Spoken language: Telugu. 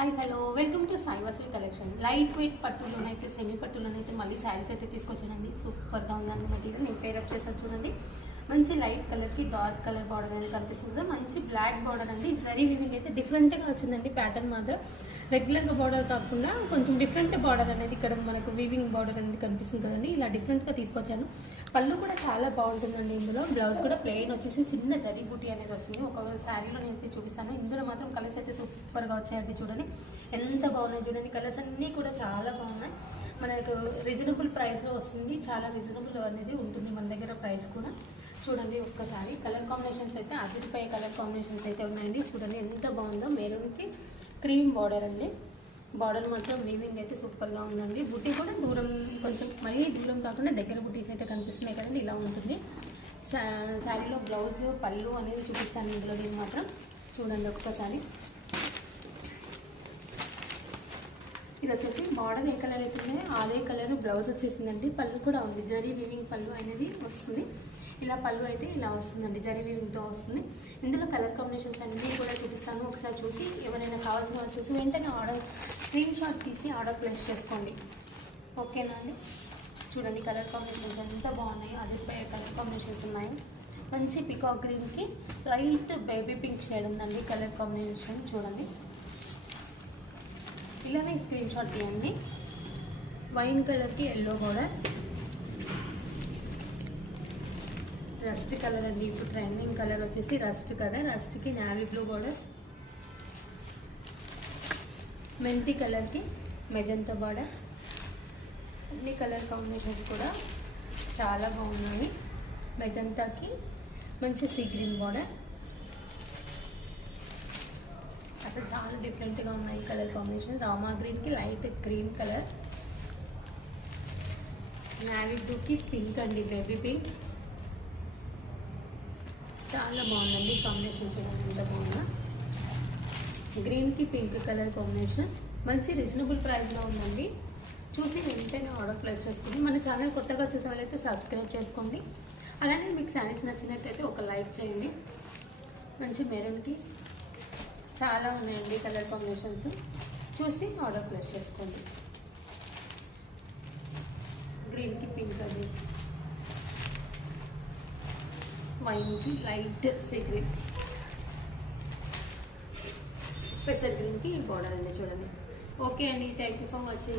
Hi hello welcome to Sai Vasavi collection. Light weight పట్టులోనైతే సెమీ పట్టులోనైతే మళ్ళీ శారీస్ అయితే తీసుకొచ్చానండి. సూపర్గా ఉందండి మెటీరియల్. నేను పేరప్ చేశాను చూడండి. మంచి లైట్ కలర్కి డార్క్ కలర్ బార్డర్ అనేది కనిపిస్తుంది కదా, మంచి బ్లాక్ బార్డర్ అండి. జరీ వీవింగ్ అయితే డిఫరెంట్గా వచ్చిందండి. ప్యాటర్న్ మాత్రం రెగ్యులర్గా బార్డర్ కాకుండా కొంచెం డిఫరెంట్ బార్డర్ అనేది ఇక్కడ మనకు వీవింగ్ బార్డర్ అనేది కనిపిస్తుంది కదండి. ఇలా డిఫరెంట్గా తీసుకొచ్చాను. పళ్ళు కూడా చాలా బాగుంటుందండి. ఇందులో బ్లౌజ్ కూడా ప్లెయిన్ వచ్చేసి చిన్న జరీ బూటీ అనేది వస్తుంది. ఒకవేళ శారీలో నేను చూపిస్తాను. ఇందులో మాత్రం కలర్స్ అయితే సూపర్గా వచ్చాయండి. చూడండి ఎంత బాగున్నాయి చూడండి. కలర్స్ అన్నీ కూడా చాలా బాగున్నాయి. మనకు రీజనబుల్ ప్రైస్లో వస్తుంది. చాలా రీజనబుల్ అనేది ఉంటుంది మన దగ్గర ప్రైస్ కూడా. చూడండి ఒక్కసారి కలర్ కాంబినేషన్స్ అయితే అదిరిపోయే కలర్ కాంబినేషన్స్ అయితే ఉన్నాయండి. చూడండి ఎంత బాగుందో. మెరూన్కి క్రీమ్ బార్డర్ అండి. బార్డర్ మాత్రం వీవింగ్ అయితే సూపర్గా ఉందండి. బుట్టి కూడా దూరం కొంచెం మరీ దూరం కాకుండా దగ్గర బుట్టీస్ అయితే కనిపిస్తున్నాయి కదండి. ఇలా ఉంటుంది. శారీలో బ్లౌజ్ పళ్ళు అనేది చూపిస్తాను ఇందులో నేను మాత్రం. చూడండి ఒక్కసారి. ఇది వచ్చేసి బార్డర్ ఏ కలర్ అయితే అదే కలర్ బ్లౌజ్ వచ్చేసిందండి. పళ్ళు కూడా ఉంది. జరీ వీవింగ్ పళ్ళు అనేది వస్తుంది. ఇలా పళ్ళు అయితే ఇలా వస్తుందండి. జరీ వీవింగ్తో వస్తుంది. ఇందులో కలర్ కాంబినేషన్స్ అన్నీ కూడా చూపిస్తాను. ఒకసారి చూసి ఎవరైనా కావాల్సిన వాళ్ళు చూసి వెంటనే ఆర్డర్ స్క్రీన్ షాట్ తీసి ఆర్డర్ ప్లేస్ చేసుకోండి. ఓకేనా అండి. చూడండి కలర్ కాంబినేషన్స్ ఎంత బాగున్నాయి. అదే కలర్ కాంబినేషన్స్ ఉన్నాయి. మంచి పికాక్ గ్రీన్కి లైట్ బేబీ పింక్ షేడ్ ఉందండి కలర్ కాంబినేషన్. చూడండి ఇలానే స్క్రీన్ షాట్ తీయండి. వైన్ కలర్కి ఎల్లో బార్డర్, రస్ట్ కలర్ అండి. ఇప్పుడు ట్రెండింగ్ కలర్ వచ్చేసి రస్ట్ కదా. రస్ట్కి నావీ బ్లూ బార్డర్, మెంతి కలర్కి మెజంతా బార్డర్. అన్ని కలర్ కాంబినేషన్స్ కూడా చాలా బాగున్నాయి. మెజంతాకి మంచి సీ గ్రీన్ బార్డర్. అసలు చాలా డిఫరెంట్గా ఉన్నాయి కలర్ కాంబినేషన్. రామా గ్రీన్కి లైట్ క్రీమ్ కలర్, నావీ బ్లూకి పింక్ అండి, బేబీ పింక్. చాలా బాగుందండి కాంబినేషన్. చూడండి ఎంత బాగుందా. గ్రీన్కి పింక్ కలర్ కాంబినేషన్. మంచి రీజనబుల్ ప్రైస్లో ఉందండి. చూసి వెంటనే ఆర్డర్ ప్లేస్ చేసుకోండి. మన ఛానల్ కొత్తగా చూసే వాళ్ళైతే సబ్స్క్రైబ్ చేసుకోండి. అలానే మీకు శారీస్ నచ్చినట్టయితే ఒక లైక్ చేయండి. మంచి మెరూన్కి చాలా ఉన్నాయండి కలర్ కాంబినేషన్స్. చూసి ఆర్డర్ ప్లేస్ చేసుకోండి. గ్రీన్కి పింక్ అది, వైన్కి లైట్ సీ గ్రీన్, పెసర్ గ్రీన్కి బార్డర్ అండి. చూడండి. ఓకే అండి, థ్యాంక్ యూ ఫర్ వాచింగ్.